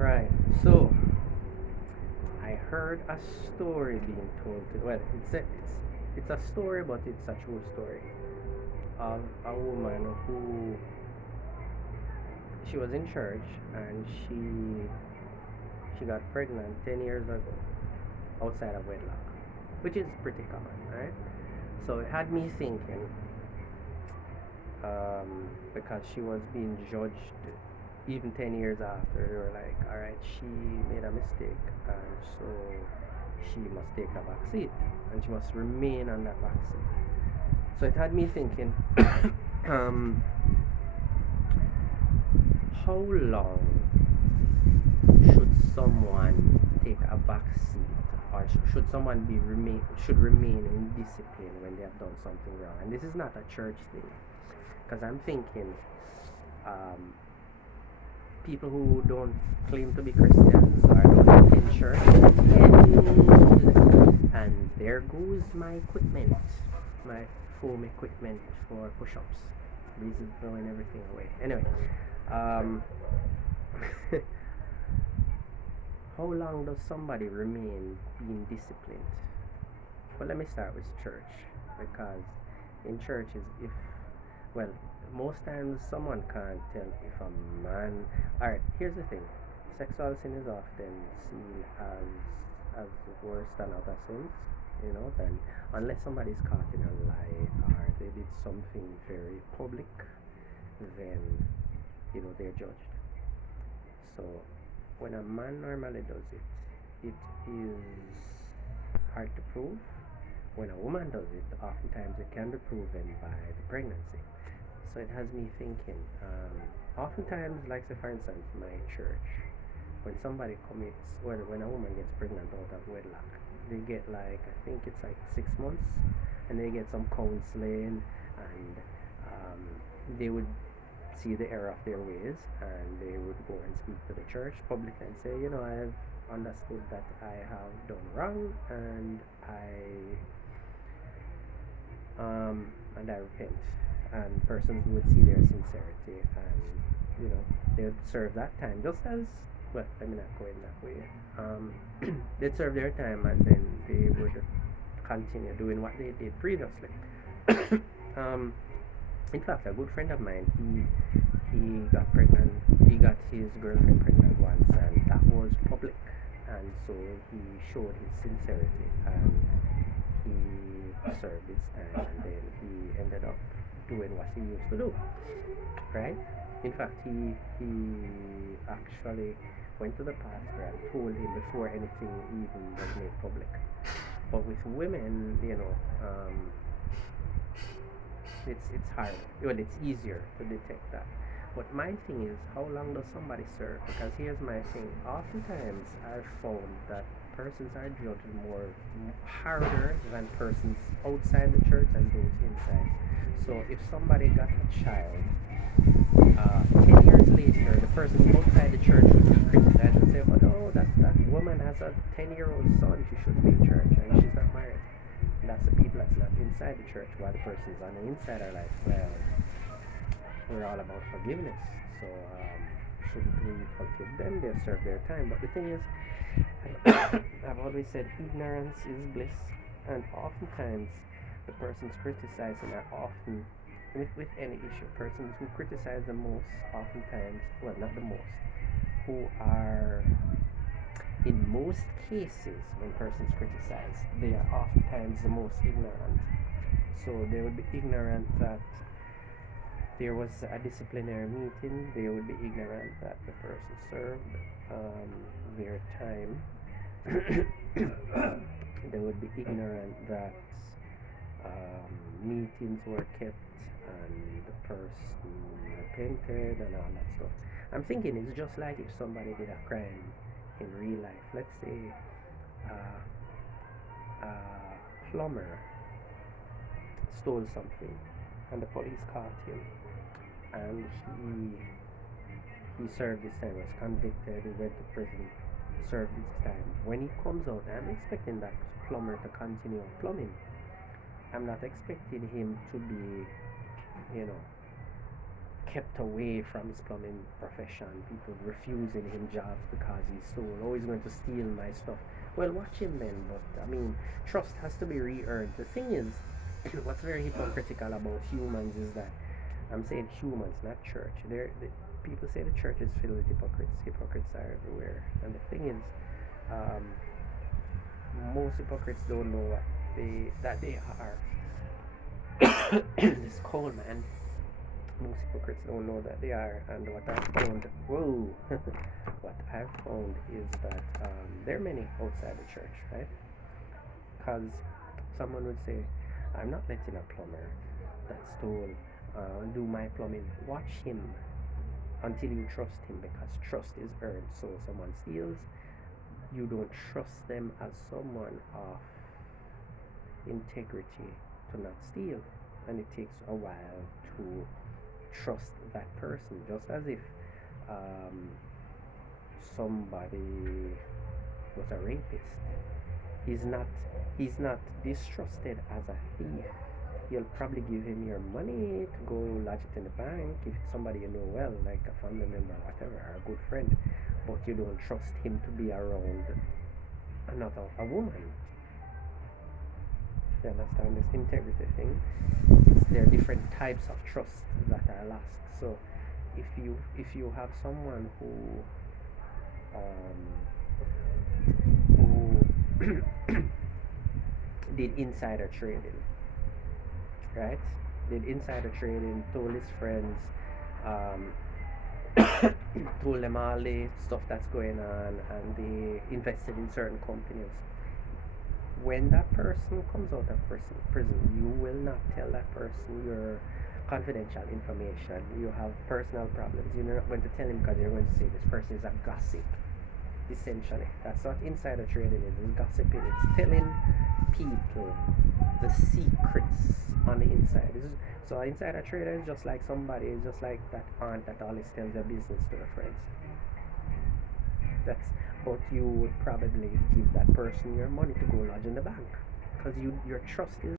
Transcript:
Right. So I heard a story being told. Well, it's a story, but it's a true story of a woman who she was in church and she got pregnant 10 years ago outside of wedlock, which is pretty common, right? So it had me thinking, because she was being judged even 10 years after. They were like, all right, she made a mistake, and so she must take the back seat and she must remain on that back seat. So it had me thinking, um, how long should someone take a back seat, or should someone remain in discipline when they have done something wrong? And this is not a church thing, because I'm thinking, um, people who don't claim to be Christians or don't attend church, and there goes my equipment, my foam equipment for push-ups. This is throwing everything away. Anyway, um, how long does somebody remain being disciplined? Well, let me start with church, because in churches, if well, most times someone can't tell if a man. All right, here's the thing: sexual sin is often seen as worse than other sins. Then unless somebody's caught in a lie or they did something very public, then they're judged. So when a man normally does it, it is hard to prove. When a woman does it, oftentimes it can be proven by the pregnancy. So it has me thinking. Oftentimes, like say for instance, my church, when somebody commits, well, when a woman gets pregnant out of wedlock, they get like, I think it's like 6 months, and they get some counseling, and um, they would see the error of their ways, and they would go and speak to the church publicly and say, I have understood that I have done wrong, and I repent. And persons would see their sincerity, and they would serve that time just as well. Let me not go in that way. They'd serve their time, and then they would continue doing what they did previously. um, in fact, a good friend of mine, he got pregnant. He got his girlfriend pregnant once, and that was public. And so he showed his sincerity, and he served his time, and then he ended up doing what he used to do, right? In fact, he actually went to the pastor and told him before anything even was made public. But with women, it's hard. Well, it's easier to detect that. But my thing is, how long does somebody serve? Because here's my thing. Oftentimes, I've found that persons are judged harder than persons outside the church and those inside. So if somebody got a child, 10 years later, the person outside the church would be criticized and say, oh no, that woman has a 10-year-old son, she shouldn't be in church, and she's not married. And that's the people that's not inside the church, while the persons on the inside are like, well, we're all about forgiveness, so shouldn't we forgive them? They've served their time. But the thing is, I've always said ignorance is bliss, and oftentimes the persons criticizing are often, with any issue, persons who criticize the most, oftentimes, well, not the most, who are, in most cases, when persons criticize, they are oftentimes the most ignorant. So they would be ignorant that there was a disciplinary meeting, they would be ignorant that the person served their time, they would be ignorant that meetings were kept and the person repented and all that stuff. I'm thinking it's just like if somebody did a crime in real life. Let's say a plumber stole something and the police caught him, and he served his time, was convicted, he went to prison, served his time. When he comes out, I'm expecting that plumber to continue plumbing. I'm not expecting him to be, you know, kept away from his plumbing profession. People refusing him jobs because he's stole. Oh, he's going to steal my stuff. Well, watch him then. But I mean, trust has to be re-earned. The thing is, what's very hypocritical about humans is that I'm saying humans, not church. People say the church is filled with hypocrites. Hypocrites are everywhere, and the thing is, um, most hypocrites don't know what they are. This cold man. Most hypocrites don't know that they are, and what I've found, whoa, what I've found is that there are many outside the church, right? Because someone would say, I'm not letting a plumber that stole do my plumbing. Watch him until you trust him, because trust is earned. So someone steals, you don't trust them as someone of integrity to not steal, and it takes a while to trust that person, just as if um, somebody was a rapist. He's not distrusted as a thief. You'll probably give him your money to go lodge it in the bank if it's somebody you know well, like a family member or whatever, or a good friend, but you don't trust him to be around another a woman. You understand this integrity thing? There are different types of trust that are lost. So if you have someone who did insider trading, right? Did insider trading, told his friends, um, told them all the stuff that's going on, and they invested in certain companies. When that person comes out of prison, you will not tell that person your confidential information. You have personal problems. You're not going to tell him, because you're going to say this person is a gossip. Essentially, that's what insider trading is. It's gossiping. It's telling people the secrets on the inside. So insider trader is just like somebody, is just like that aunt that always tells their business to her friends. That's But you would probably give that person your money to go lodge in the bank, because your trust is